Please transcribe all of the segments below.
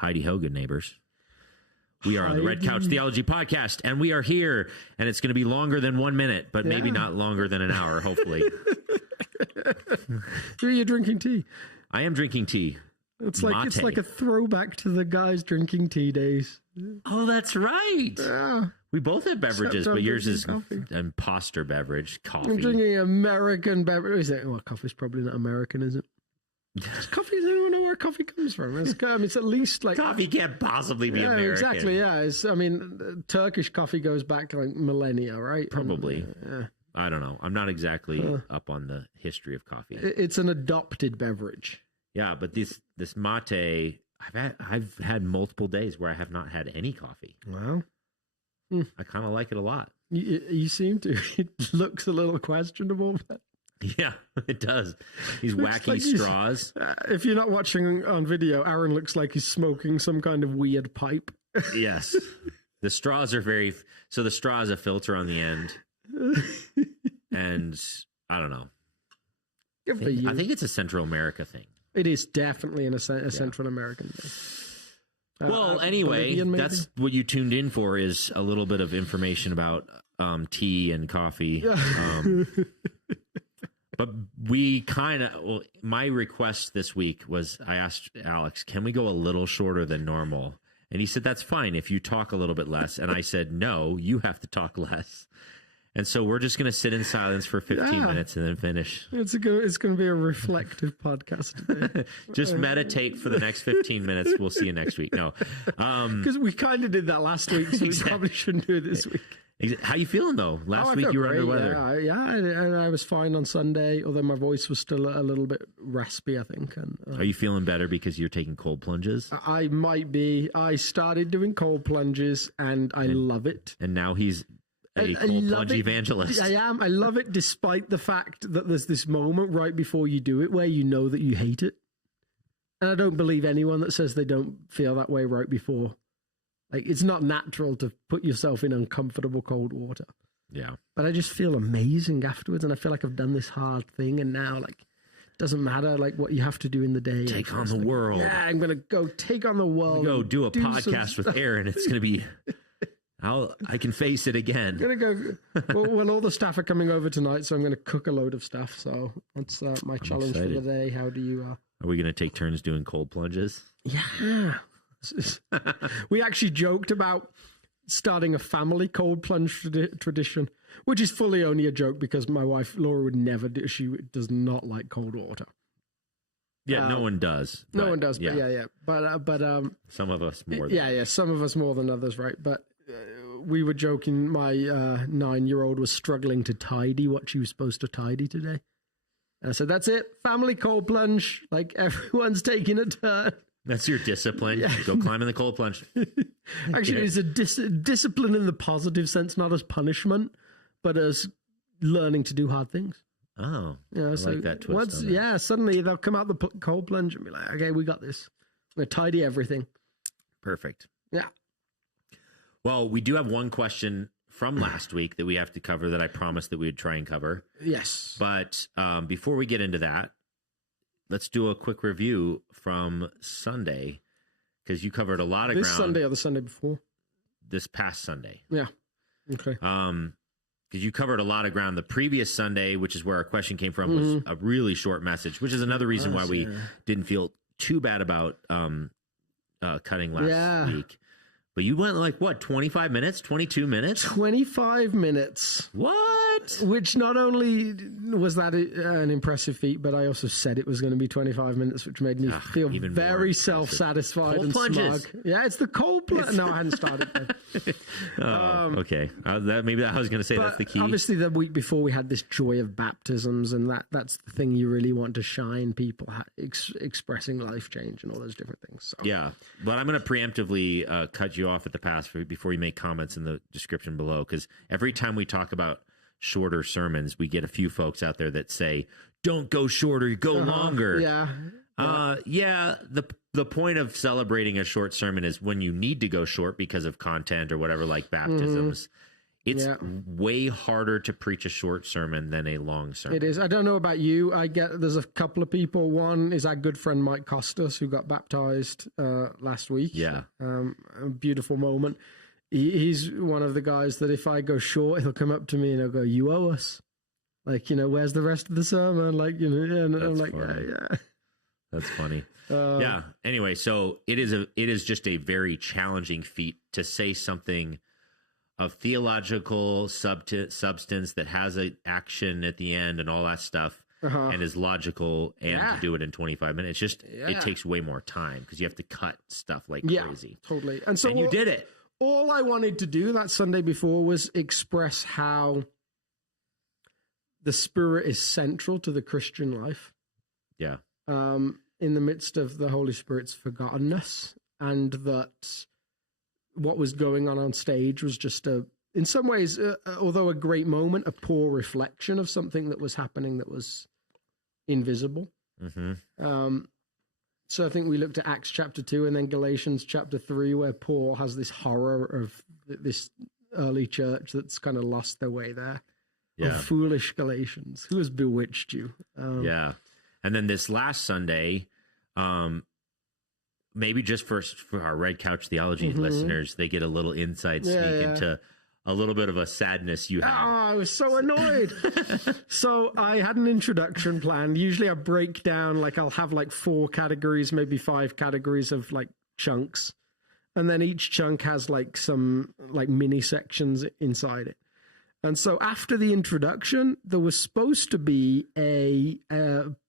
Heidi ho, good neighbors. We are on the Red Couch Theology podcast, and we are here, and it's going to be longer than 1 minute, but maybe not longer than an hour, hopefully. Are you drinking tea? I am drinking tea. It's like a throwback to the guys drinking tea days. Oh, that's right. Yeah. We both have beverages, but yours is coffee. Imposter beverage, coffee. I'm drinking American beverage. Is it? Well, coffee's probably not American, is it? Coffee, I don't know where coffee comes from. It's at least like... Coffee can't possibly be American. Exactly, yeah. Turkish coffee goes back to like millennia, right? Probably. I don't know. I'm not exactly up on the history of coffee. It's an adopted beverage. Yeah, but this mate, I've had multiple days where I have not had any coffee. Wow. I kind of like it a lot. You seem to. It looks a little questionable, but... Yeah, it does. He's whacking straws. If you're not watching on video, Aaron looks like he's smoking some kind of weird pipe. Yes. The straws are so the straw has a filter on the end. And I don't know. I think it's a Central America thing. It is definitely a Central American thing. Well, anyway, that's what you tuned in for, is a little bit of information about tea and coffee. But we my request this week was, I asked Alex, can we go a little shorter than normal? And he said, that's fine if you talk a little bit less. And I said, no, you have to talk less. And so we're just going to sit in silence for 15 minutes and then finish. It's going to be a reflective podcast today. Just meditate for the next 15 minutes. We'll see you next week. No. Because we kind of did that last week, so we probably shouldn't do it this week. How you feeling, though? Last week you were under weather. Yeah, and I was fine on Sunday, although my voice was still a little bit raspy, I think. And, are you feeling better because you're taking cold plunges? I might be. I started doing cold plunges, and I love it. And now he's a cold plunge evangelist. I am. I love it, despite the fact that there's this moment right before you do it where you know that you hate it. And I don't believe anyone that says they don't feel that way right before. Like, it's not natural to put yourself in uncomfortable cold water. Yeah. But I just feel amazing afterwards, and I feel like I've done this hard thing, and now, like, it doesn't matter, like, what you have to do in the day. Take on the world. Yeah, I'm going to go take on the world. Go do a podcast with Aaron. It's going to be... I can face it again. I'm going to go... Well, all the staff are coming over tonight, so I'm going to cook a load of stuff. So that's my challenge for the day. How do you... Are we going to take turns doing cold plunges? Yeah. We actually joked about starting a family cold plunge tradition, which is fully only a joke because my wife Laura would never do. She does not like cold water. Yeah, no one does. No one does. But yeah. But some of us more. Some of us more than others, right? But we were joking. My 9-year-old was struggling to tidy what she was supposed to tidy today, and I said, "That's it, family cold plunge. Like, everyone's taking a turn." That's your discipline. Yeah. Go climb in the cold plunge. Actually, it's a discipline in the positive sense, not as punishment, but as learning to do hard things. Oh, yeah. I like that twist. Suddenly they'll come out the cold plunge and be like, "Okay, we got this. I'm gonna tidy everything." Perfect. Yeah. Well, we do have one question from last week that we have to cover that I promised that we would try and cover. Yes. But before we get into that, let's do a quick review from Sunday, because you covered a lot of ground. This Sunday or the Sunday before? This past Sunday. Yeah. Okay. Because you covered a lot of ground. The previous Sunday, which is where our question came from, was a really short message, which is another reason why we didn't feel too bad about cutting last week. But you went like, what, 25 minutes, 22 minutes? 25 minutes. What? Which not only was that an impressive feat, but I also said it was going to be 25 minutes, which made me feel very self-satisfied and smug. Yeah, it's the cold plunge. No, I hadn't started. Okay. Maybe I was going to say that's the key. Obviously, the week before we had this joy of baptisms, and that's the thing you really want to shine people, expressing life change and all those different things. So. Yeah, but I'm going to preemptively cut you off at the pass before you make comments in the description below, because every time we talk about shorter sermons, we get a few folks out there that say, don't go shorter, go longer. Yeah. The point of celebrating a short sermon is when you need to go short because of content or whatever, like baptisms. It's way harder to preach a short sermon than a long sermon. It is. I don't know about you. There's a couple of people. One is our good friend Mike Costas, who got baptized last week. Yeah. A beautiful moment. He's one of the guys that if I go short, he'll come up to me and he'll go, "You owe us." Like, where's the rest of the sermon? Like, and I'm like, yeah. That's funny. Yeah. Anyway, so it is just a very challenging feat to say something of theological substance that has an action at the end and all that stuff, and is logical, and to do it in 25 minutes. Just it takes way more time because you have to cut stuff like crazy. Totally. And so you did it. All I wanted to do that Sunday before was express how the Spirit is central to the Christian life. Yeah. In the midst of the Holy Spirit's forgottenness, and that what was going on stage was just in some ways, although a great moment, a poor reflection of something that was happening that was invisible. Mm-hmm. So I think we looked at Acts chapter 2 and then Galatians chapter 3, where Paul has this horror of this early church that's kind of lost their way there. Yeah. Oh, foolish Galatians, who has bewitched you? Yeah. And then this last Sunday, maybe just for our Red Couch Theology listeners, they get a little inside sneak into a little bit of a sadness you have. Oh, I was so annoyed. So I had an introduction planned. Usually I break down, I'll have 4 categories, maybe 5 categories of chunks. And then each chunk has some mini sections inside it. And so after the introduction, there was supposed to be a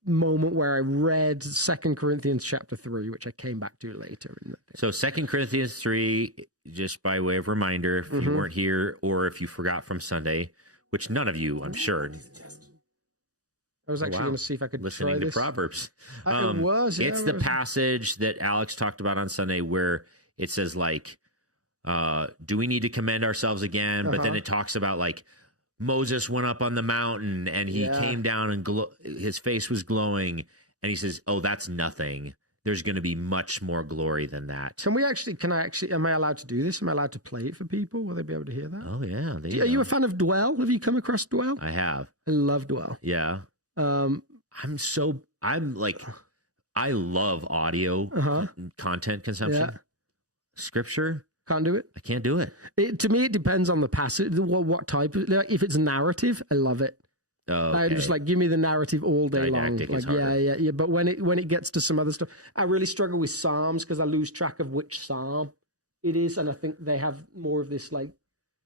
moment where I read 2 Corinthians chapter 3, which I came back to later. So 2 Corinthians 3, just by way of reminder, if you weren't here or if you forgot from Sunday, which none of you, I'm sure. I was actually going to see if I could listening to Proverbs. It was. Yeah, it's the passage that Alex talked about on Sunday where it says do we need to commend ourselves again? But then it talks about Moses went up on the mountain and he came down and his face was glowing. And he says, oh, that's nothing. There's going to be much more glory than that. Am I allowed to do this? Am I allowed to play it for people? Will they be able to hear that? Oh, yeah. Are you a fan of Dwell? Have you come across Dwell? I have. I love Dwell. Yeah. I love audio content consumption. Yeah. Scripture. Can't do it. I can't do it. To me, it depends on the passage. What type? If it's narrative, I love it. Oh, okay. I just give me the narrative all day Didactic long. is harder. Yeah. But when it gets to some other stuff, I really struggle with Psalms because I lose track of which Psalm it is, and I think they have more of this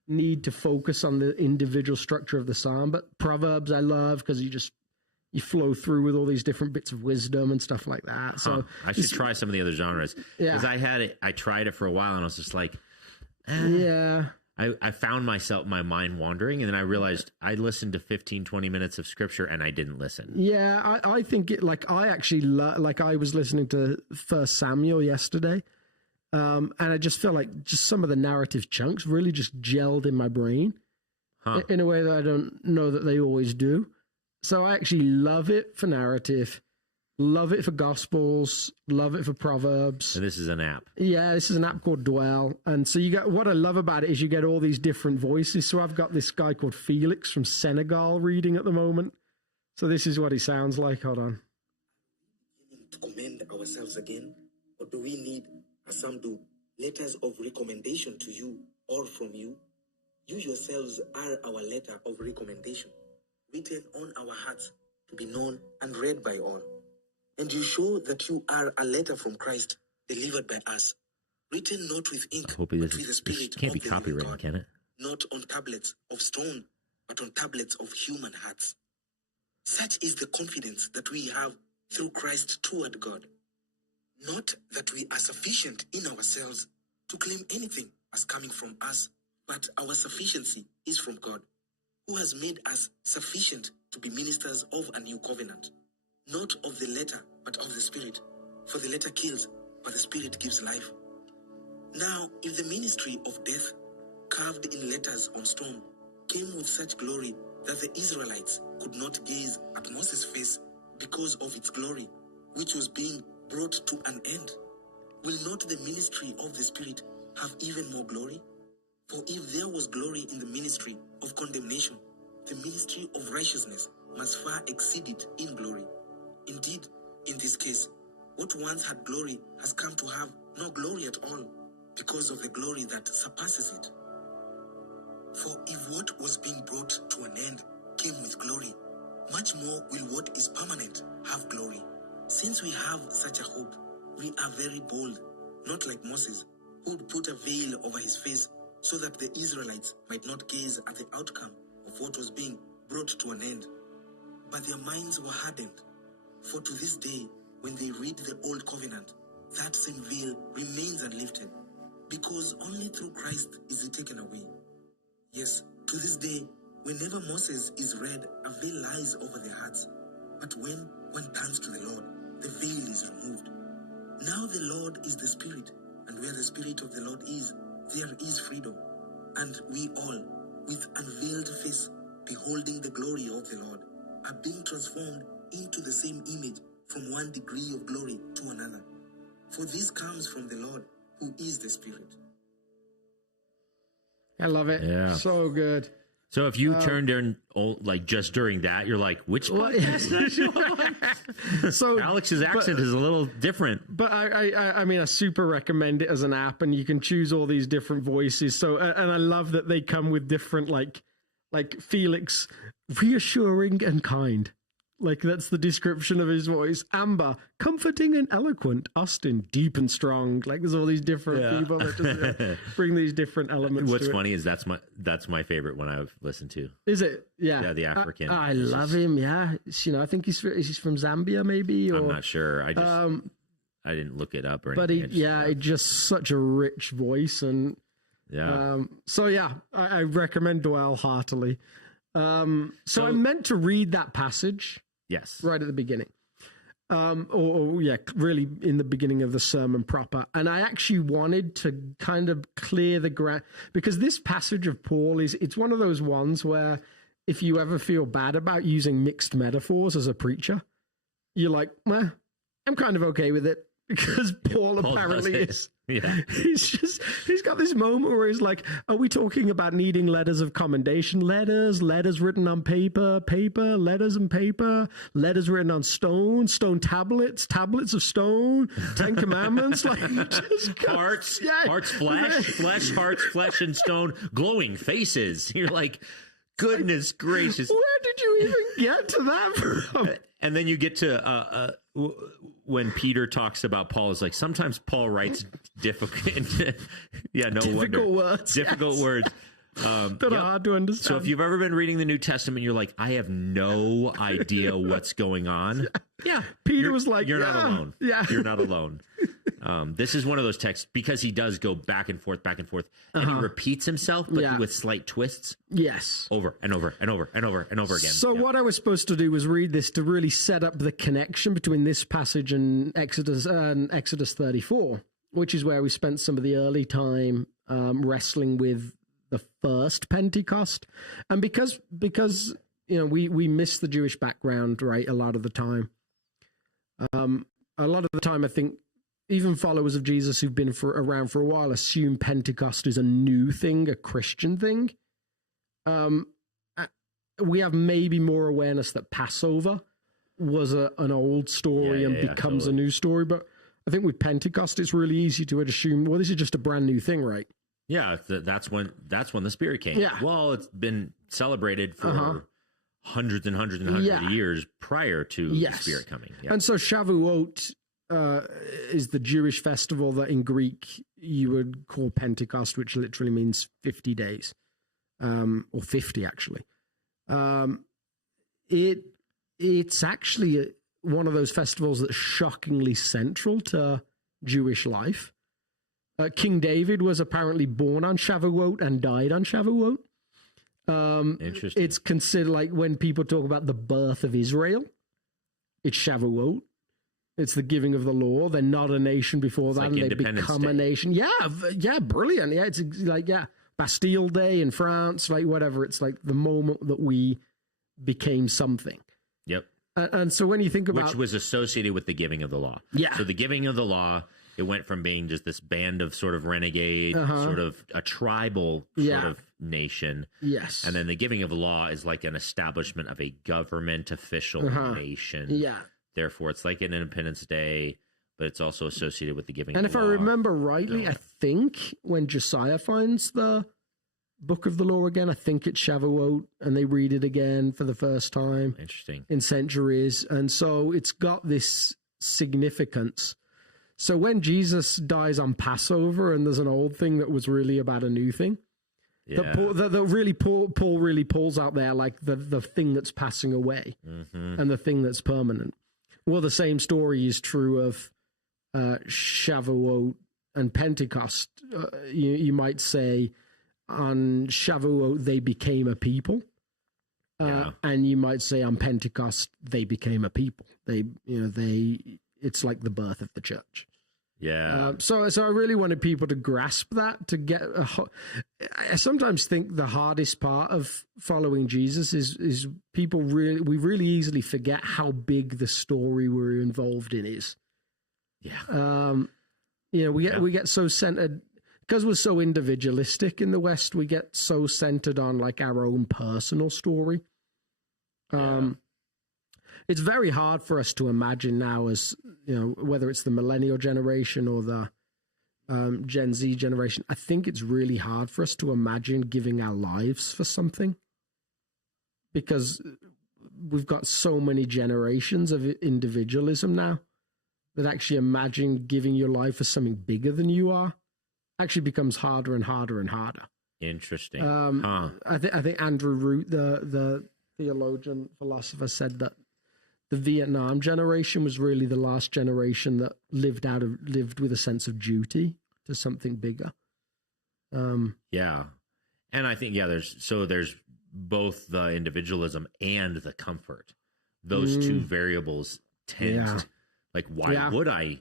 need to focus on the individual structure of the Psalm. But Proverbs, I love because you flow through with all these different bits of wisdom and stuff like that. So I should try some of the other genres because I tried it for a while and I was just I found my mind wandering, and then I realized I listened to 15-20 minutes of scripture and I didn't listen. Yeah, I think it I actually I was listening to 1 Samuel yesterday, and I just feel just some of the narrative chunks really just gelled in my brain in a way that I don't know that they always do. So I actually love it for narrative, love it for Gospels, love it for Proverbs. And this is an app. Yeah, this is an app called Dwell. And so what I love about it is you get all these different voices. So I've got this guy called Felix from Senegal reading at the moment. So this is what he sounds like. Hold on. To commend ourselves again, or do we need, as some do, letters of recommendation to you or from you? You yourselves are our letter of recommendation, written on our hearts to be known and read by all. And you show that you are a letter from Christ delivered by us, written not with ink, but with the Spirit can't be of the copywritten, God, can it? not on tablets of stone, but on tablets of human hearts. Such is the confidence that we have through Christ toward God. Not that we are sufficient in ourselves to claim anything as coming from us, but our sufficiency is from God, who has made us sufficient to be ministers of a new covenant, not of the letter, but of the Spirit. For the letter kills, but the Spirit gives life. Now, if the ministry of death, carved in letters on stone, came with such glory that the Israelites could not gaze at Moses' face because of its glory, which was being brought to an end, will not the ministry of the Spirit have even more glory? For if there was glory in the ministry of condemnation, the ministry of righteousness must far exceed it in glory. Indeed, in this case, what once had glory has come to have no glory at all, because of the glory that surpasses it. For if what was being brought to an end came with glory, much more will what is permanent have glory. Since we have such a hope, we are very bold, not like Moses, who would put a veil over his face so that the Israelites might not gaze at the outcome of what was being brought to an end. But their minds were hardened. For to this day, when they read the old covenant, that same veil remains unlifted, because only through Christ is it taken away. Yes, to this day, whenever Moses is read, a veil lies over their hearts. But when one turns to the Lord, the veil is removed. Now the Lord is the Spirit, and where the Spirit of the Lord is, there is freedom. And we all, with unveiled face, beholding the glory of the Lord, are being transformed into the same image from one degree of glory to another. For this comes from the Lord, who is the Spirit. I love it. Yeah. So good. So if you turned in like just during that, you're like, which podcast did I show up? So Alex's accent is a little different. But I mean, I super recommend it as an app, and you can choose all these different voices. So, and I love that they come with different, like Felix, reassuring and kind. Like, that's the description of his voice. Amber, comforting and eloquent. Austin, deep and strong. Like, there's all these different people that just bring these different elements. What's to funny is that's my favorite one I've listened to. Is it? Yeah. Yeah, the African. I love him. Yeah. You know, I think he's from Zambia, maybe. Or, I'm not sure. I didn't look it up or but anything. it's just such a rich voice. And yeah. So yeah, I recommend Dwell heartily. So I meant to read that passage. Yes. Right at the beginning. Really in the beginning of the sermon proper. And I actually wanted to kind of clear the ground, because this passage of Paul it's one of those ones where if you ever feel bad about using mixed metaphors as a preacher, you're like, well, I'm kind of okay with it, because Paul apparently is. Yeah. He's got this moment where he's like, are we talking about needing letters of commendation? Letters written on paper, letters and paper, letters written on stone tablets of stone, 10 Commandments, like just hearts, flesh, hearts, flesh and stone, glowing faces. You're like, goodness gracious. Where did you even get to that from? And then you get to when Peter talks about Paul, is like, sometimes Paul writes difficult words. Difficult words. That are hard to understand. So if you've ever been reading the New Testament, you're like, I have no idea what's going on. Yeah. Peter was like, you're not alone. Yeah. You're not alone. This is one of those texts, because he does go back and forth, and he repeats himself, but with slight twists. Yes. Over and over and over and over and over again. So what I was supposed to do was read this to really set up the connection between this passage and Exodus 34, which is where we spent some of the early time wrestling with the first Pentecost. And because you know, we miss the Jewish background, right, a lot of the time. A lot of the time, I think, even followers of Jesus who've been around for a while assume Pentecost is a new thing, a Christian thing. We have maybe more awareness that Passover was an old story and becomes a new story. But I think with Pentecost, it's really easy to assume, well, this is just a brand new thing, right? Yeah, that's when the Spirit came. Yeah. Well, it's been celebrated for hundreds and hundreds and hundreds of years prior to the Spirit coming. Yeah. And so Shavuot is the Jewish festival that in Greek you would call Pentecost, which literally means 50 days, or 50 actually. It's actually one of those festivals that's shockingly central to Jewish life. King David was apparently born on Shavuot and died on Shavuot. Interesting. It's considered, like, when people talk about the birth of Israel, it's Shavuot. It's the giving of the law. They're not a nation before that, and they become a nation. Yeah, brilliant. Yeah, it's like, Bastille Day in France, like whatever. It's like the moment that we became something. Yep. And so when you think about... Which was associated with the giving of the law. Yeah. So the giving of the law it went from being just this band of sort of renegade, sort of a tribal sort of nation. Yes. And then the giving of law is like an establishment of a government official nation. Yeah. Therefore, it's like an Independence Day, but it's also associated with the giving And of if law. I remember rightly, I think when Josiah finds the book of the law again, I think it's Shavuot, and they read it again for the first time. Interesting. In centuries. And so it's got this significance. So when Jesus dies on Passover, and there's an old thing that was really about a new thing, Yeah. Paul really pulls out there like the thing that's passing away and the thing that's permanent. Well, the same story is true of Shavuot and Pentecost. You might say on Shavuot they became a people, and you might say on Pentecost they became a people. It's like the birth of the church. Yeah. So I really wanted people to grasp that, to get I sometimes think the hardest part of following Jesus is people we really easily forget how big the story we're involved in is. Yeah. We get so centered because we're so individualistic in the West. We get so centered on like our own personal story. It's very hard for us to imagine now, as whether it's the millennial generation or the Gen Z generation. I think it's really hard for us to imagine giving our lives for something, because we've got so many generations of individualism now that actually imagine giving your life for something bigger than you are actually becomes harder and harder and harder. Interesting. I think Andrew Root, the theologian philosopher, said that the Vietnam generation was really the last generation that lived with a sense of duty to something bigger. Yeah. And I think, there's both the individualism and the comfort. Those two variables tend like, why would I?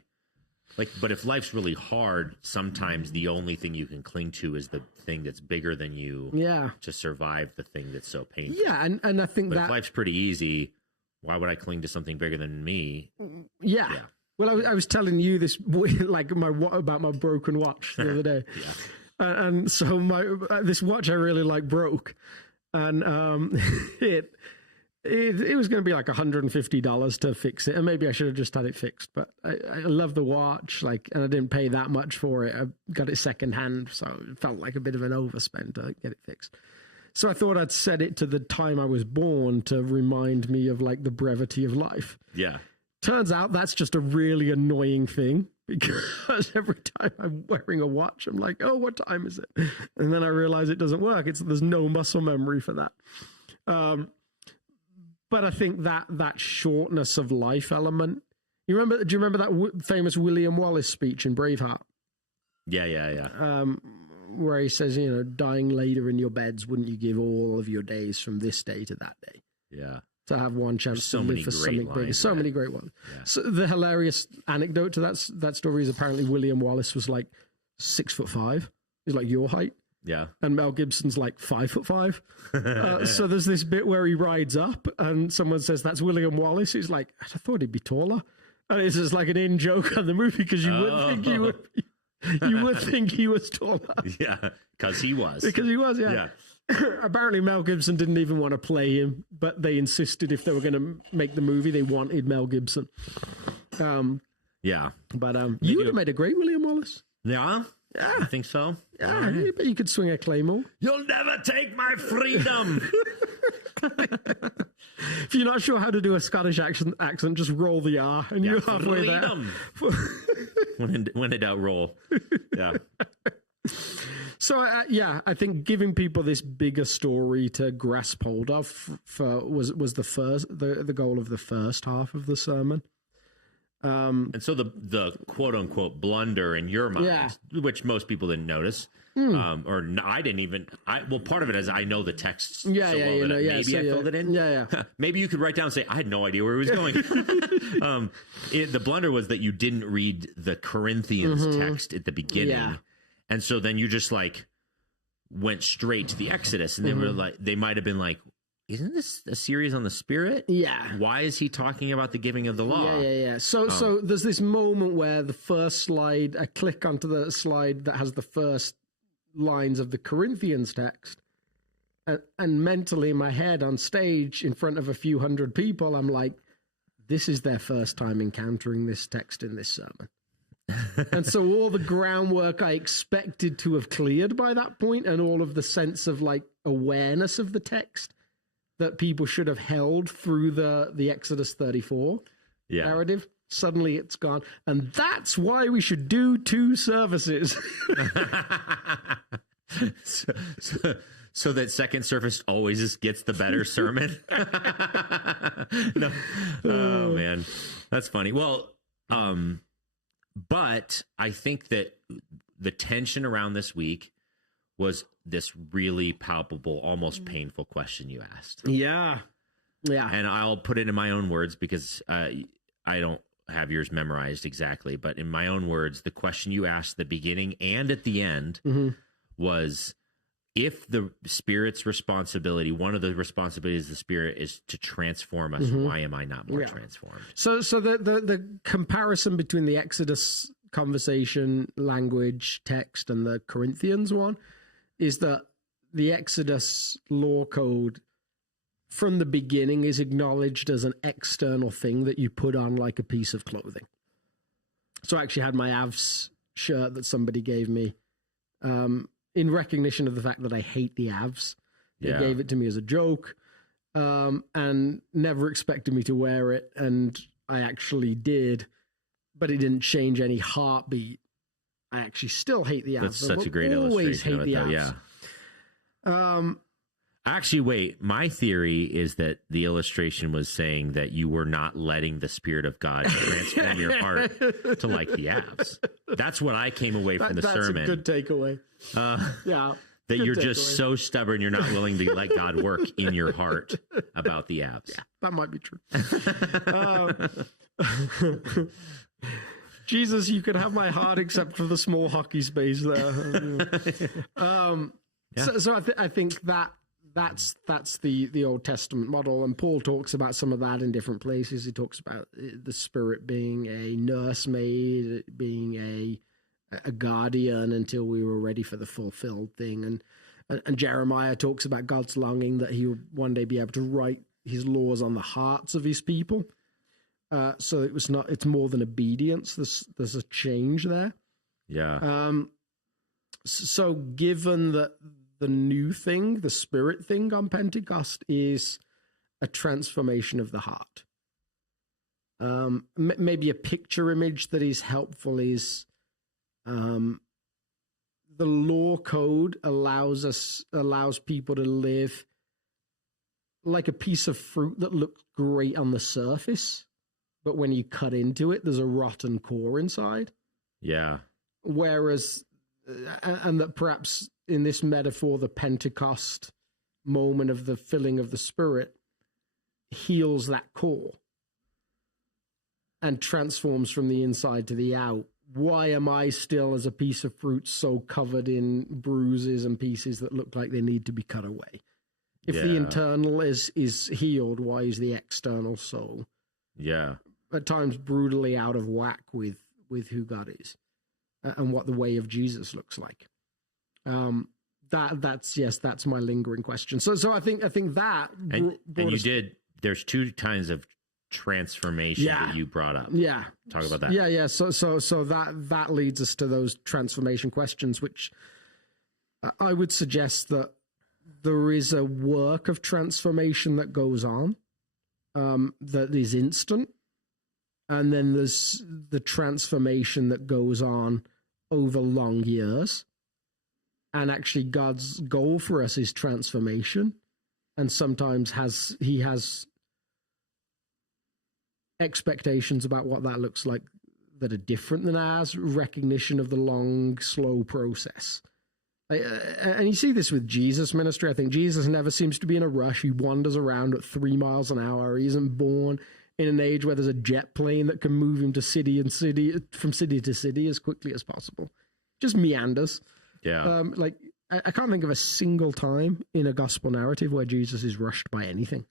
Like, but if life's really hard, sometimes the only thing you can cling to is the thing that's bigger than you to survive the thing that's so painful. Yeah, and I think if life's pretty easy, why would I cling to something bigger than me? Yeah. Well, I was telling you this, like about my broken watch the other day. And so this watch I really broke, and it was going to be like $150 to fix it, and maybe I should have just had it fixed. But I love the watch, and I didn't pay that much for it. I got it secondhand, so it felt like a bit of an overspend to get it fixed. So I thought I'd set it to the time I was born to remind me of the brevity of life. Yeah. Turns out that's just a really annoying thing, because every time I'm wearing a watch, I'm like, oh, what time is it? And then I realize it doesn't work. There's no muscle memory for that. But I think that shortness of life element. Do you remember that famous William Wallace speech in Braveheart? Yeah. Where he says, dying later in your beds, wouldn't you give all of your days from this day to that day? Yeah. To have one chance to live for something bigger. So many great ones. Yeah. So the hilarious anecdote to that story is apparently William Wallace was 6'5". He's like your height. Yeah. And Mel Gibson's 5'5". So there's this bit where he rides up and someone says, that's William Wallace. He's like, I thought he'd be taller. And it's just like an in-joke on the movie, because you would think he would... You would think he was taller. Yeah, because he was. Yeah. Apparently Mel Gibson didn't even want to play him, but they insisted if they were going to make the movie, they wanted Mel Gibson. Yeah. But you would have made a great William Wallace. Yeah? Yeah. I think so. Yeah, right. You could swing a claymore. You'll never take my freedom! If you're not sure how to do a Scottish accent, just roll the R, and you're halfway there. When in doubt, roll. Yeah. So I think giving people this bigger story to grasp hold of was the goal of the first half of the sermon. And so the quote unquote blunder in your mind, which most people didn't notice, I didn't even. Part of it is I know the text so well that maybe I filled it in. Yeah. Maybe you could write down and say I had no idea where he was going. The blunder was that you didn't read the Corinthians text at the beginning, and so then you just went straight to the Exodus, and they were they might have been like, isn't this a series on the Spirit? Yeah. Why is he talking about the giving of the law? Yeah. So there's this moment where the first slide, I click onto the slide that has the first lines of the Corinthians text, and mentally in my head on stage in front of a few hundred people, I'm like, this is their first time encountering this text in this sermon. And so all the groundwork I expected to have cleared by that point, and all of the sense of like awareness of the text that people should have held through the Exodus 34 narrative, suddenly it's gone. And that's why we should do 2 services. So that second service always just gets the better sermon. No. Oh man, that's funny. Well, but I think that the tension around this week was this really palpable, almost painful question you asked. Yeah. And I'll put it in my own words because I don't have yours memorized exactly, but in my own words, the question you asked at the beginning and at the end was, if the Spirit's responsibility, one of the responsibilities of the Spirit is to transform us, why am I not more transformed? So the comparison between the Exodus conversation, language, text, and the Corinthians one is that the Exodus law code from the beginning is acknowledged as an external thing that you put on like a piece of clothing. So I actually had my Avs shirt that somebody gave me, in recognition of the fact that I hate the Avs. They gave it to me as a joke, and never expected me to wear it, and I actually did, but it didn't change any heartbeat. I actually still hate the Avs. That's such a great illustration of it, though, yeah. Actually, wait, my theory is that the illustration was saying that you were not letting the Spirit of God transform your heart to like the Avs. That's what I came away from the sermon. That's a good takeaway. That you're just so stubborn, you're not willing to let God work in your heart about the Avs. Yeah, that might be true. Jesus, you can have my heart except for the small hockey space there. So I think that's the Old Testament model, and Paul talks about some of that in different places. He talks about the Spirit being a nursemaid, being a guardian until we were ready for the fulfilled thing, and Jeremiah talks about God's longing that he would one day be able to write his laws on the hearts of his people. So it's more than obedience. There's a change there. Yeah. So given that the new thing, the Spirit thing on Pentecost is a transformation of the heart. Maybe a picture image that is helpful is the law code allows people to live like a piece of fruit that looks great on the surface, but when you cut into it, there's a rotten core inside. Yeah. Whereas, and that perhaps in this metaphor, the Pentecost moment of the filling of the Spirit heals that core and transforms from the inside to the out. Why am I still, as a piece of fruit, so covered in bruises and pieces that look like they need to be cut away? If the internal is healed, why is the external so at times brutally out of whack with who God is and what the way of Jesus looks like? That's my lingering question. So I think that and you did. There's 2 kinds of transformation that you brought up. Yeah, talk about that. Yeah. So that leads us to those transformation questions, which I would suggest that there is a work of transformation that goes on that is instant, and then there's the transformation that goes on over long years. And actually, God's goal for us is transformation, and sometimes he has expectations about what that looks like that are different than ours, recognition of the long, slow process. And you see this with Jesus' ministry. I think Jesus never seems to be in a rush. He wanders around at 3 miles an hour. He isn't born in an age where there's a jet plane that can move him to from city to city as quickly as possible. Just meanders. Yeah. I can't think of a single time in a gospel narrative where Jesus is rushed by anything.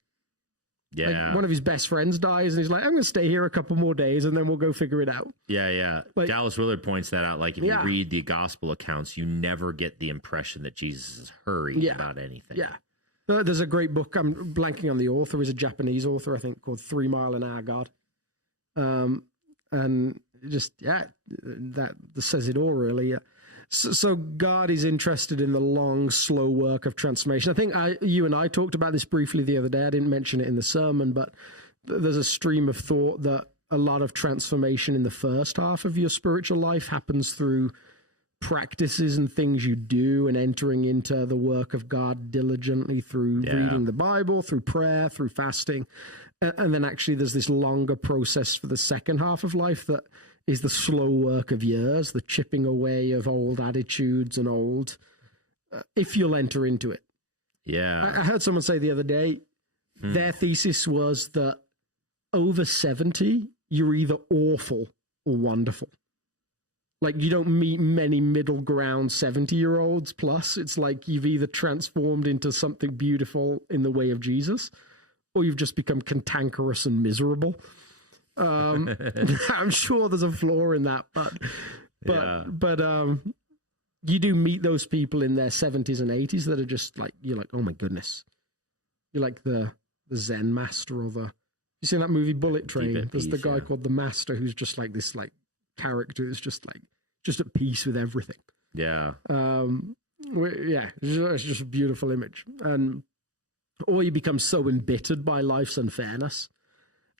Yeah. Like one of his best friends dies and he's like, I'm going to stay here a couple more days and then we'll go figure it out. Yeah. Like, Dallas Willard points that out. Like, if you read the gospel accounts, you never get the impression that Jesus is hurried about anything. Yeah. There's a great book. I'm blanking on the author. He's a Japanese author, I think, called 3 Mile an Hour God. And just, that says it all, really. So God is interested in the long, slow work of transformation. I think you and I talked about this briefly the other day. I didn't mention it in the sermon, but there's a stream of thought that a lot of transformation in the first half of your spiritual life happens through practices and things you do and entering into the work of God diligently through reading the Bible, through prayer, through fasting. And then actually there's this longer process for the second half of life that is the slow work of years, the chipping away of old attitudes and old, if you'll enter into it. Yeah. I heard someone say the other day, their thesis was that over 70, you're either awful or wonderful. Like, you don't meet many middle ground 70-year-olds plus. It's like you've either transformed into something beautiful in the way of Jesus, or you've just become cantankerous and miserable. I'm sure there's a flaw in that, but you do meet those people in their 70s and 80s that are just like, you're like, oh my goodness. You're like the Zen master or you seen that movie Bullet Train? There's the guy called the Master who's just like this like character who's just at peace with everything. Yeah. It's just a beautiful image. Or you become so embittered by life's unfairness.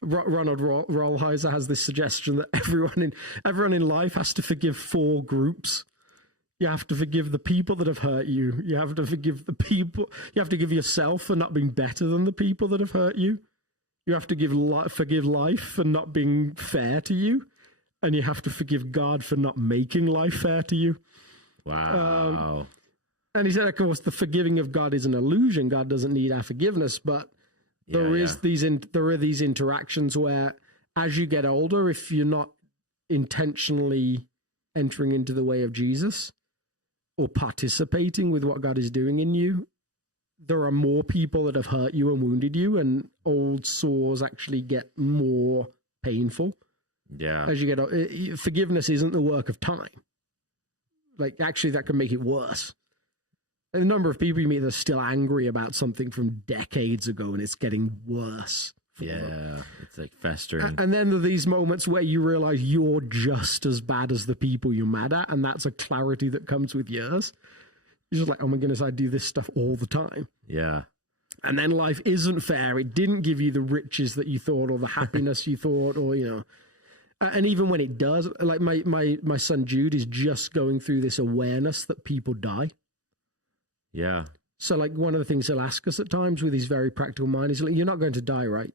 Ronald Rolheiser has this suggestion that everyone in life has to forgive 4 groups. You have to forgive the people that have hurt you. You have to forgive the people. You have to give yourself for not being better than the people that have hurt you. You have to forgive life for not being fair to you. And you have to forgive God for not making life fair to you. Wow. And he said, of course, the forgiving of God is an illusion. God doesn't need our forgiveness, but there are these interactions where, as you get older, if you're not intentionally entering into the way of Jesus or participating with what God is doing in you, there are more people that have hurt you and wounded you, and old sores actually get more painful. Yeah. As you get older, forgiveness isn't the work of time. Like, actually, that can make it worse. The number of people you meet that are still angry about something from decades ago, and it's getting worse. Yeah, it's like festering. And then there are these moments where you realize you're just as bad as the people you're mad at, and that's a clarity that comes with years. You're just like, oh my goodness, I do this stuff all the time. Yeah. And then life isn't fair. It didn't give you the riches that you thought or the happiness you thought, or, and even when it does, like my son Jude is just going through this awareness that people die. Yeah. So, like, one of the things he'll ask us at times with his very practical mind is, like, you're not going to die, right?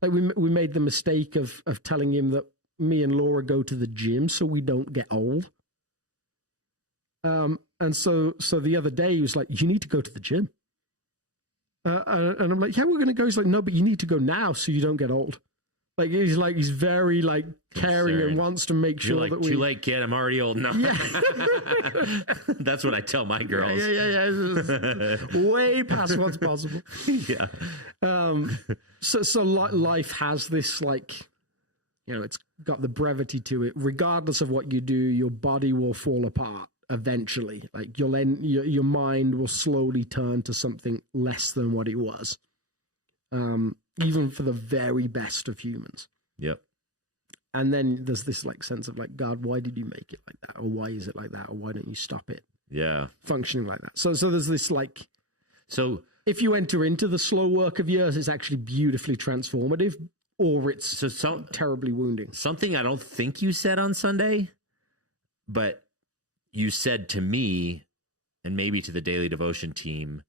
Like, we made the mistake of telling him that me and Laura go to the gym so we don't get old. And so the other day he was like, you need to go to the gym. And I'm like, yeah, we're going to go. He's like, no, but you need to go now so you don't get old. He's very caring and wants to make sure that we. Too late, kid. I'm already old enough. Yeah. That's what I tell my girls. Yeah. Way past what's possible. Yeah. So life has this it's got the brevity to it. Regardless of what you do, your body will fall apart eventually. Like your mind will slowly turn to something less than what it was. Even for the very best of humans. Yep. And then there's this sense of God, why did you make it like that? Or why is it like that? Or why don't you stop it? Yeah. Functioning like that. So there's this so if you enter into the slow work of years, it's actually beautifully transformative, or it's terribly wounding. Something I don't think you said on Sunday, but you said to me and maybe to the Daily Devotion team,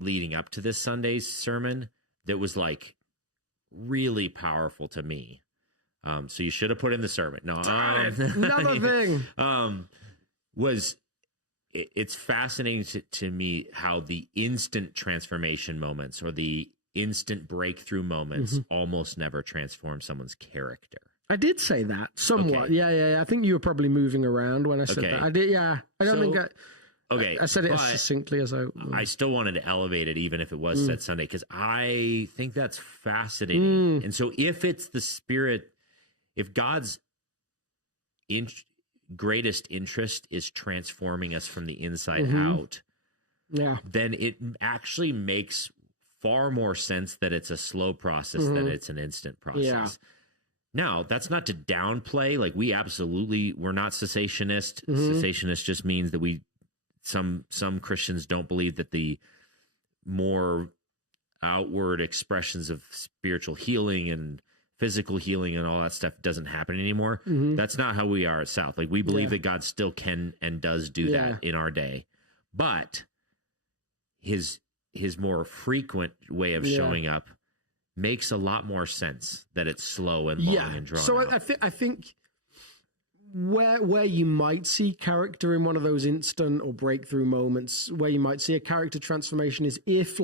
leading up to this Sunday's sermon, that was really powerful to me. So you should have put in the sermon. No, another thing it's fascinating to me how the instant transformation moments or the instant breakthrough moments almost never transform someone's character. I did say that somewhat. Okay. Yeah. I think you were probably moving around when I said that. I did. Yeah. I don't think I said it as succinctly as I still wanted to elevate it, even if it was said Sunday, because I think that's fascinating. And so if it's the Spirit, if God's greatest interest is transforming us from the inside out, then it actually makes far more sense that it's a slow process than it's an instant process. Yeah. Now, that's not to downplay. Like, we're not cessationist. Cessationist just means that some Christians don't believe that the more outward expressions of spiritual healing and physical healing and all that stuff doesn't happen anymore. That's not how we are at South. Like, we believe that God still can and does do that in our day. But his more frequent way of showing up makes a lot more sense, that it's slow and long and drawn out. So I think where you might see character in one of those instant or breakthrough moments, where you might see a character transformation, is if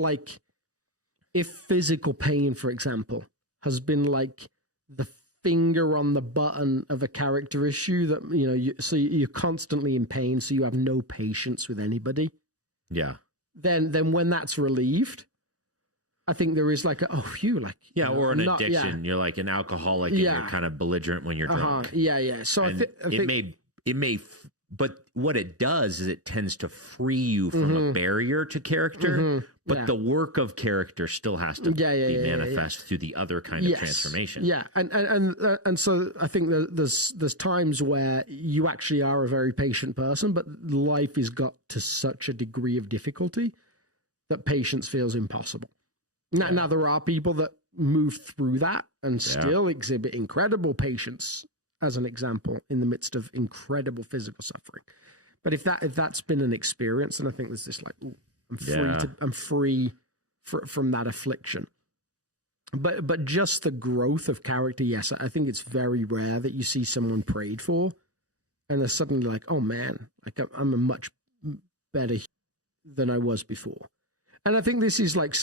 physical pain, for example, has been like the finger on the button of a character issue that, so you're constantly in pain, so you have no patience with anybody. Yeah. Then when that's relieved, I think there is like or an addiction. You're like an alcoholic, and you're kind of belligerent when you're drunk. So I think but what it does is it tends to free you from a barrier to character, but the work of character still has to be manifest through the other kind of transformation. Yeah, and so I think there's times where you actually are a very patient person, but life has got to such a degree of difficulty that patience feels impossible. Now there are people that move through that and still exhibit incredible patience, as an example, in the midst of incredible physical suffering. But if that's been an experience, then I think there's this like, ooh, I'm free from that affliction. But just the growth of character, yes, I think it's very rare that you see someone prayed for and they're suddenly like, oh man, like I'm a much better than I was before. And I think this is like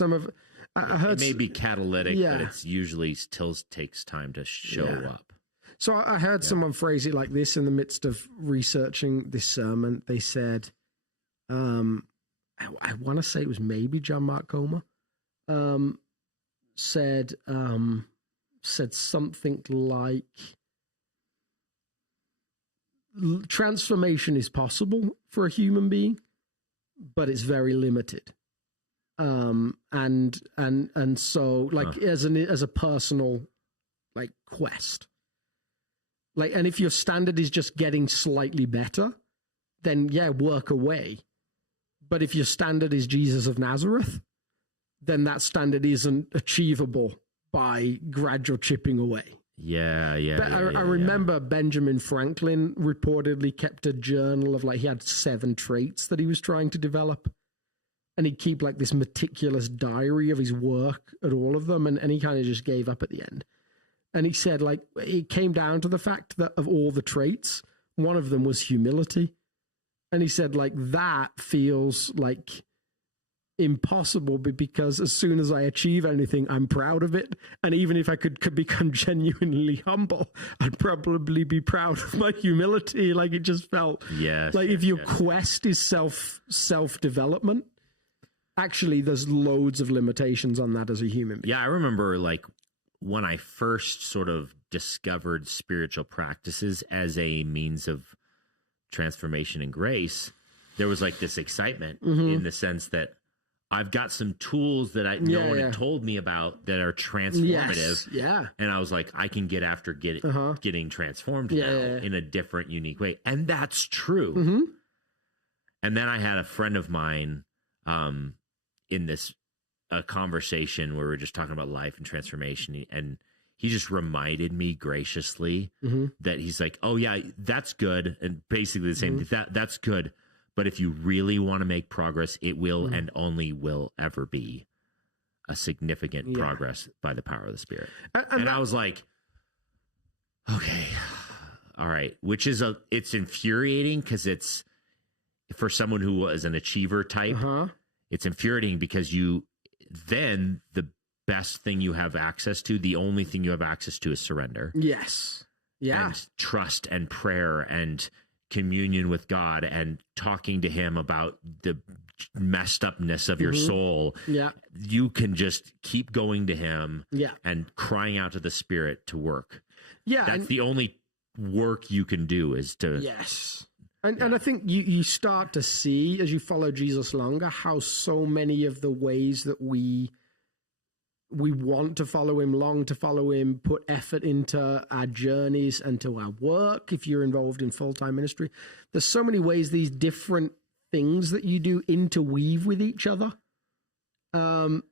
I heard it may be catalytic, but it's usually still takes time to show up. So I heard someone phrase it like this in the midst of researching this sermon. They said, I want to say it was maybe John Mark Comer, said something like, transformation is possible for a human being, but it's very limited. And so like as a personal like quest. Like, and if your standard is just getting slightly better, then work away. But if your standard is Jesus of Nazareth, then that standard isn't achievable by gradual chipping away. I remember Benjamin Franklin reportedly kept a journal of he had 7 traits that he was trying to develop. And he'd keep like this meticulous diary of his work at all of them. And he kind of just gave up at the end. And he said, like, it came down to the fact that of all the traits, one of them was humility. And he said, like, that feels like impossible because as soon as I achieve anything, I'm proud of it. And even if I could become genuinely humble, I'd probably be proud of my humility. Like, it just felt if your quest is self-development, actually, there's loads of limitations on that as a human being. Yeah, I remember, like, when I first sort of discovered spiritual practices as a means of transformation and grace, there was like this excitement in the sense that I've got some tools that no one had told me about that are transformative. Yes. And I was like, I can get after getting transformed now in a different, unique way. And that's true. And then I had a friend of mine in this a conversation where we were just talking about life and transformation, and he just reminded me graciously that he's like, oh yeah, that's good. And basically the same thing, that's good. But if you really want to make progress, it will and only will ever be a significant progress by the power of the Spirit. And I was like, okay, all right. Which is it's infuriating because it's for someone who was an achiever type. It's infuriating because then the best thing you have access to, the only thing you have access to is surrender. Yes. and trust and prayer and communion with God and talking to him about the messed upness of your soul, you can just keep going to him and crying out to the Spirit to work. Yeah. That's the only work you can do is to... Yes. And I think you start to see, as you follow Jesus longer, how so many of the ways that we want to follow him, long to follow him, put effort into our journeys and to our work, if you're involved in full-time ministry, there's so many ways these different things that you do interweave with each other. And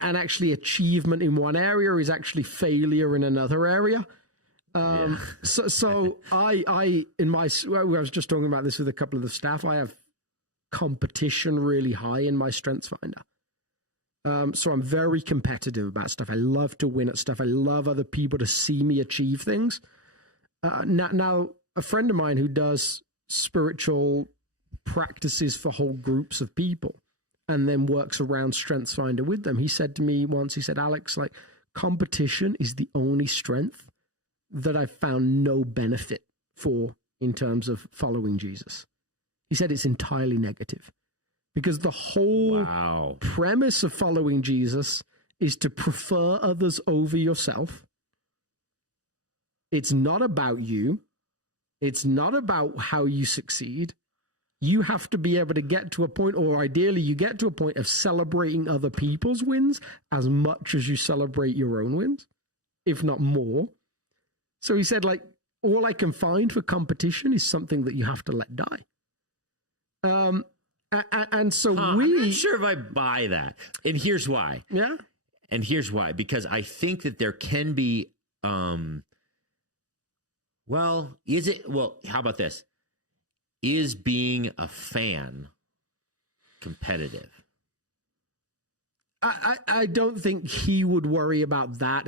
actually achievement in one area is actually failure in another area. So I was just talking about this with a couple of the staff. I have competition really high in my StrengthsFinder. So I'm very competitive about stuff. I love to win at stuff. I love other people to see me achieve things. Now, a friend of mine who does spiritual practices for whole groups of people and then works around StrengthsFinder with them, he said to me once, he said, Alex, like, competition is the only strength that I've found no benefit for in terms of following Jesus. He said it's entirely negative. Because the whole premise of following Jesus is to prefer others over yourself. It's not about you. It's not about how you succeed. You have to be able to get to a point, or ideally you get to a point of celebrating other people's wins as much as you celebrate your own wins, if not more. So he said, like, all I can find for competition is something that you have to let die. And so I'm not sure if I buy that. And here's why. Yeah. And here's why. Because I think that there can be, how about this? Is being a fan competitive? I don't think he would worry about that.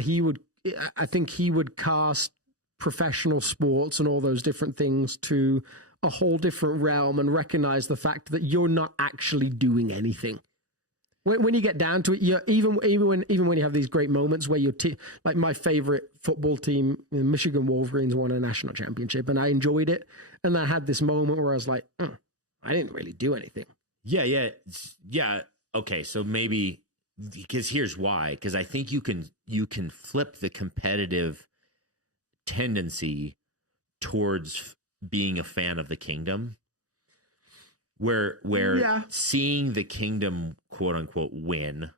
I think he would cast professional sports and all those different things to a whole different realm and recognize the fact that you're not actually doing anything. When you get down to it, even when you have these great moments where like my favorite football team, Michigan Wolverines, won a national championship, and I enjoyed it. And I had this moment where I was like, I didn't really do anything. Yeah. Okay, so maybe because here's why. Because I think you can flip the competitive tendency towards being a fan of the kingdom, where seeing the kingdom, quote unquote, win,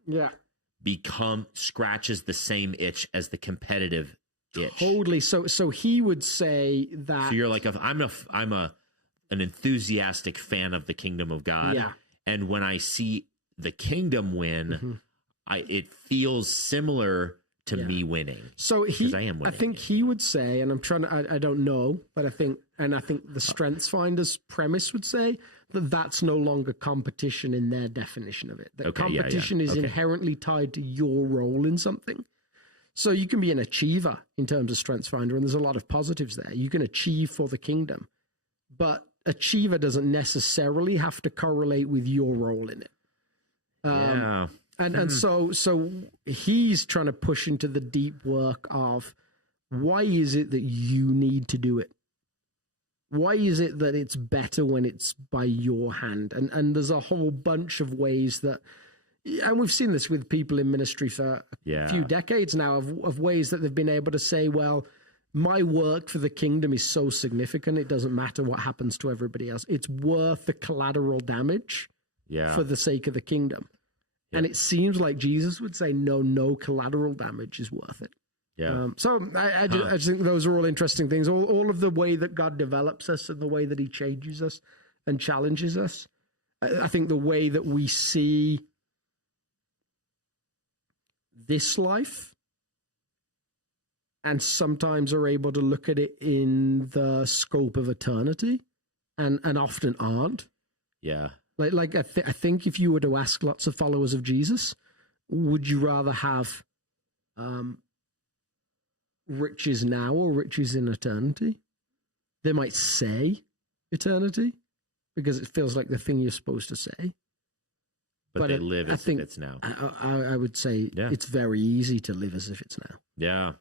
scratches the same itch as the competitive itch. Totally. So he would say that. So you're like, I'm an enthusiastic fan of the kingdom of God, and when I see the kingdom win, it feels similar to me winning. So I think he would say, and I don't know, but I think the StrengthsFinder's premise would say that that's no longer competition in their definition of it. That competition is inherently tied to your role in something. So you can be an achiever in terms of StrengthsFinder, and there's a lot of positives there. You can achieve for the kingdom, but achiever doesn't necessarily have to correlate with your role in it. And so he's trying to push into the deep work of why is it that you need to do it? Why is it that it's better when it's by your hand? And there's a whole bunch of ways that, and we've seen this with people in ministry for a few decades now, of ways that they've been able to say, well, my work for the kingdom is so significant, it doesn't matter what happens to everybody else. It's worth the collateral damage for the sake of the kingdom. And it seems like Jesus would say, no collateral damage is worth it. Yeah. So I just think those are all interesting things. All of the way that God develops us and the way that he changes us and challenges us. I think the way that we see this life and sometimes are able to look at it in the scope of eternity and often aren't. Yeah. Like I think if you were to ask lots of followers of Jesus, would you rather have riches now or riches in eternity? They might say eternity because it feels like the thing you're supposed to say. But they live as if it's now. I would say it's very easy to live as if it's now. Yeah.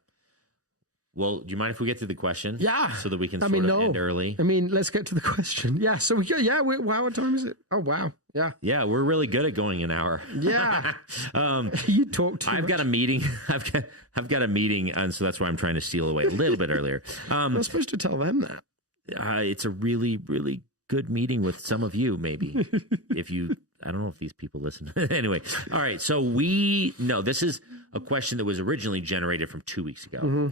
Well, do you mind if we get to the question? Yeah. So that we can end early? I mean, let's get to the question. Yeah. So wow, what time is it? Oh, wow. Yeah. Yeah, we're really good at going an hour. Yeah. You talk too much. Got a meeting. I've got a meeting, and so that's why I'm trying to steal away a little bit earlier. I'm supposed to tell them that. It's a really, really good meeting with some of you, maybe. I don't know if these people listen. Anyway, all right. So this is a question that was originally generated from 2 weeks ago. Mm-hmm.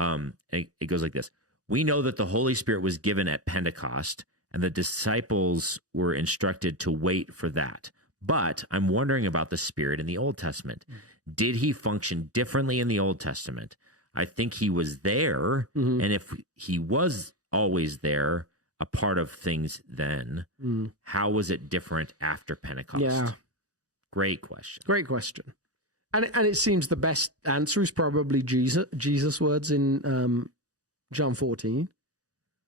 And it goes like this. We know that the Holy Spirit was given at Pentecost, and the disciples were instructed to wait for that. But I'm wondering about the Spirit in the Old Testament. Did he function differently in the Old Testament? I think he was there, and if he was always there, a part of things then, how was it different after Pentecost? Yeah. Great question. Great question. And it seems the best answer is probably Jesus' words in John 14,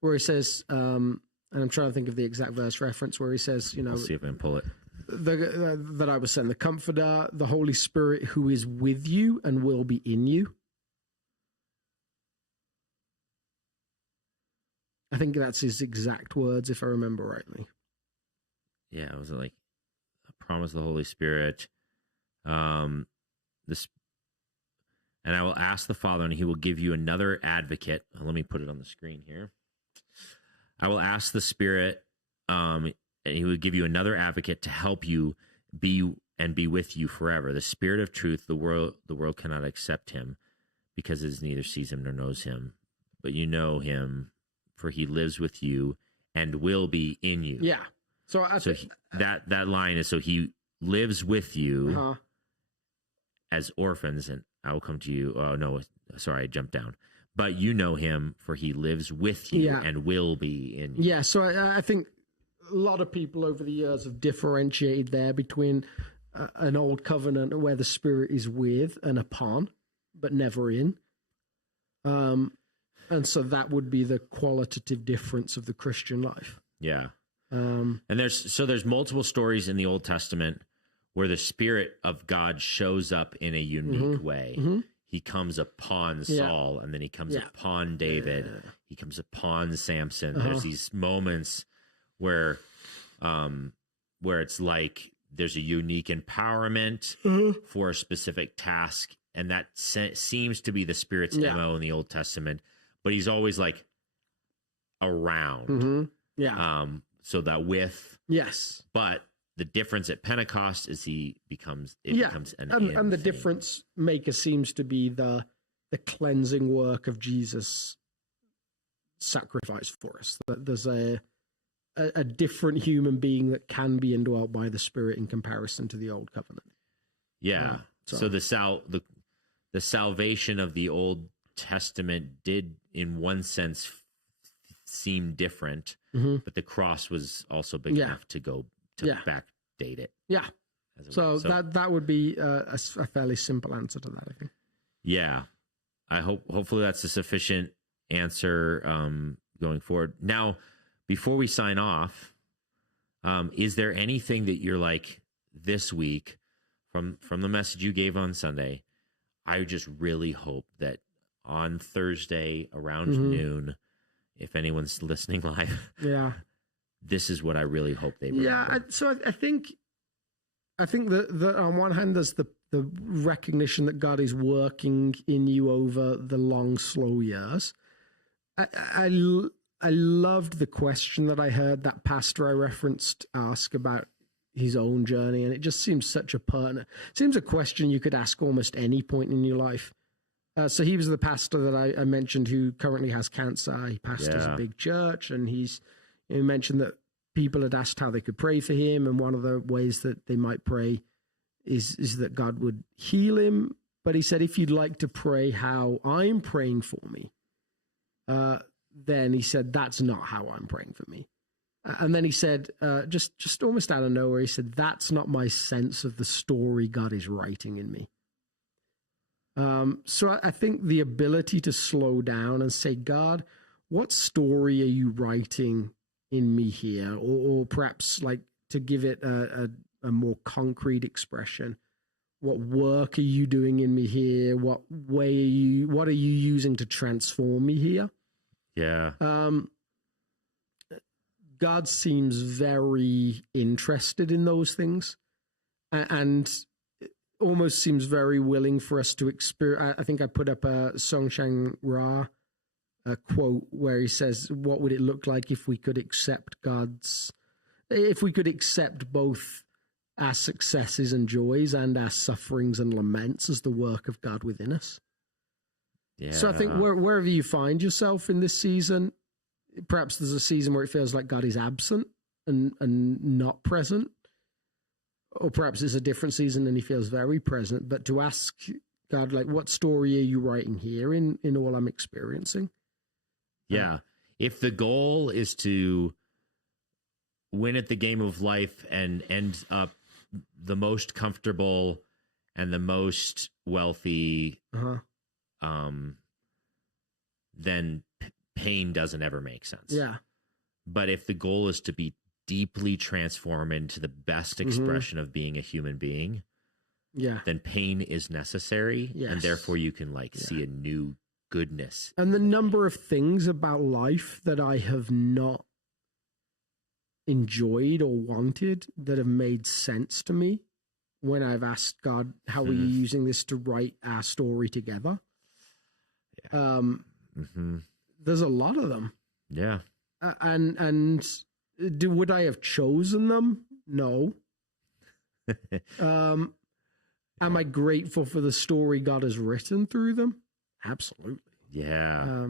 where he says, and I'm trying to think of the exact verse reference, where he says, I'll see if I can pull it. That I will send the Comforter, the Holy Spirit, who is with you and will be in you. I think that's his exact words, if I remember rightly. Yeah, it was like a promise of the Holy Spirit. And I will ask the Father, and he will give you another advocate. Let me put it on the screen here. I will ask the Spirit, and he will give you another advocate to help you be with you forever. The Spirit of truth, the world cannot accept him because it neither sees him nor knows him. But you know him, for he lives with you and will be in you. Yeah. So that line is, so he lives with you as orphans, and I will come to you. Oh, no, sorry, I jumped down. But you know him, for he lives with you and will be in you. Yeah, so I think a lot of people over the years have differentiated there between an old covenant where the Spirit is with and upon, but never in. And so that would be the qualitative difference of the Christian life. Yeah. And there's multiple stories in the Old Testament where the Spirit of God shows up in a unique way. Mm-hmm. He comes upon Saul, and then he comes upon David. He comes upon Samson. There's these moments where it's like there's a unique empowerment for a specific task, and that seems to be the Spirit's MO in the Old Testament. But he's always like around. Mm-hmm. Yeah. So that yes. But the difference at Pentecost is he becomes an and the difference maker seems to be the cleansing work of Jesus' sacrifice for us. That there's a different human being that can be indwelt by the Spirit in comparison to the Old Covenant. Yeah. So the salvation of the Old Testament did, in one sense, seem different, but the cross was also big enough to go to backdate it. Yeah. So that would be a fairly simple answer to that, I think. Yeah. Hopefully that's a sufficient answer going forward. Now, before we sign off, is there anything that you're like this week from the message you gave on Sunday? I just really hope that on Thursday around noon, if anyone's listening live, this is what I really hope they remember. Yeah, so I think that on one hand, there's the recognition that God is working in you over the long, slow years. I loved the question that I heard that pastor I referenced ask about his own journey, and it just seems such a pertinent. Seems a question you could ask almost any point in your life. So he was the pastor that I mentioned who currently has cancer. He pastors a big church, and he mentioned that people had asked how they could pray for him, and one of the ways that they might pray is that God would heal him. But he said, if you'd like to pray how I'm praying for me, then he said, that's not how I'm praying for me. And then he said, just almost out of nowhere, he said, that's not my sense of the story God is writing in me. So I think the ability to slow down and say, God, what story are you writing in me here? Or perhaps like to give it a more concrete expression. What work are you doing in me here? What are you using to transform me here? Yeah. God seems very interested in those things, and almost seems very willing for us to experience. I think I put up a Songshang Ra quote where he says, "What would it look like if we could accept both our successes and joys and our sufferings and laments as the work of God within us?" Yeah. So I think wherever you find yourself in this season, perhaps there's a season where it feels like God is absent and not present, or perhaps it's a different season and he feels very present. But to ask God, like, what story are you writing here in all I'm experiencing? Yeah. If the goal is to win at the game of life and end up the most comfortable and the most wealthy, then pain doesn't ever make sense. Yeah. But if the goal is to be deeply transformed into the best expression of being a human being, then pain is necessary. Yes. And therefore you can see a new goodness. And the number of things about life that I have not enjoyed or wanted that have made sense to me when I've asked God, how are you using this to write our story together? Yeah. There's a lot of them. Yeah. And would I have chosen them? No. Am I grateful for the story God has written through them? Absolutely. Yeah.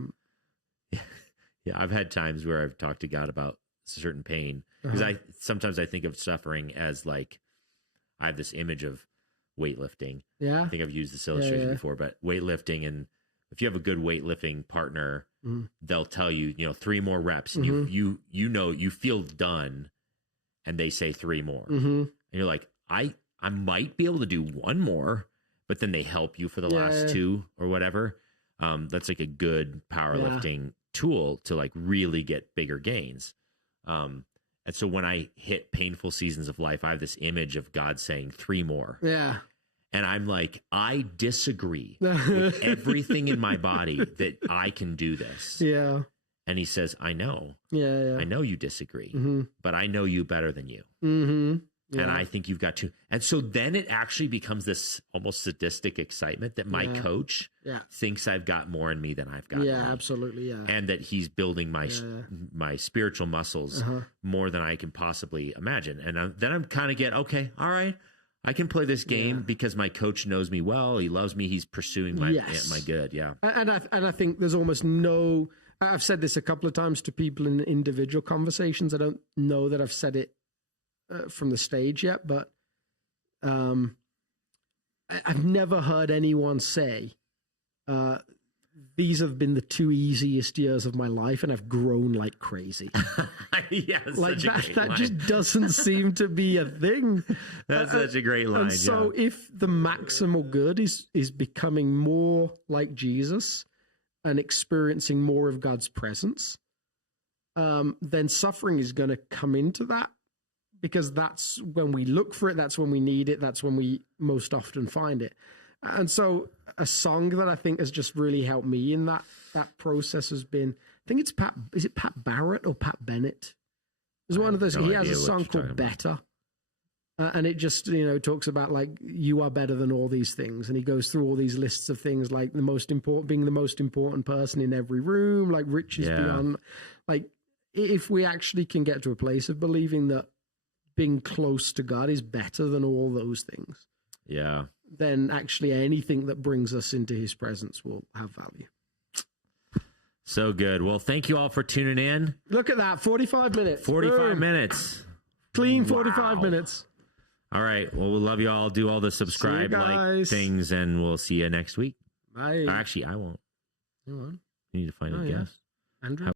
Yeah. I've had times where I've talked to God about certain pain, because sometimes I think of suffering as like, I have this image of weightlifting. Yeah. I think I've used this illustration before, but weightlifting, and if you have a good weightlifting partner, they'll tell you, 3 more reps, and you feel done, and they say 3 more. And you're like, I might be able to do 1 more, but then they help you for the last 2 or whatever. That's like a good powerlifting tool to like really get bigger gains. And so when I hit painful seasons of life, I have this image of God saying 3 more. Yeah. And I'm like, I disagree with everything in my body that I can do this. Yeah. And he says, I know. Yeah. I know you disagree, but I know you better than you. Yeah. And I think you've got to. And so then it actually becomes this almost sadistic excitement that my coach thinks I've got more in me than I've got. Yeah, absolutely. Yeah. And that he's building my spiritual muscles more than I can possibly imagine. And then I'm kind of okay, all right, I can play this game because my coach knows me well. He loves me. He's pursuing my good. Yeah. And I think there's almost no, I've said this a couple of times to people in individual conversations. I don't know that I've said it from the stage yet, but I've never heard anyone say, these have been the 2 easiest years of my life, and I've grown like crazy. Yes, like that just doesn't seem to be a thing. That's such a great line. And so if the maximal good is becoming more like Jesus and experiencing more of God's presence, then suffering is going to come into that. Because that's when we look for it, that's when we need it, that's when we most often find it. And so a song that I think has just really helped me in that process has been, I think it's Pat Barrett or Pat Bennett? There's one of those, he has a song called Better. And it just, talks about like, you are better than all these things. And he goes through all these lists of things like being the most important person in every room, like riches beyond, like if we actually can get to a place of believing that being close to God is better than all those things, then actually anything that brings us into his presence will have value. So good. Well, thank you all for tuning in. Look at that, 45 minutes. 45 minutes. Clean 45 minutes. All right. Well, we love you all. Do all the subscribe, like things, and we'll see you next week. Bye. Actually, I won't. You won't? You need to find a guest. Andrew?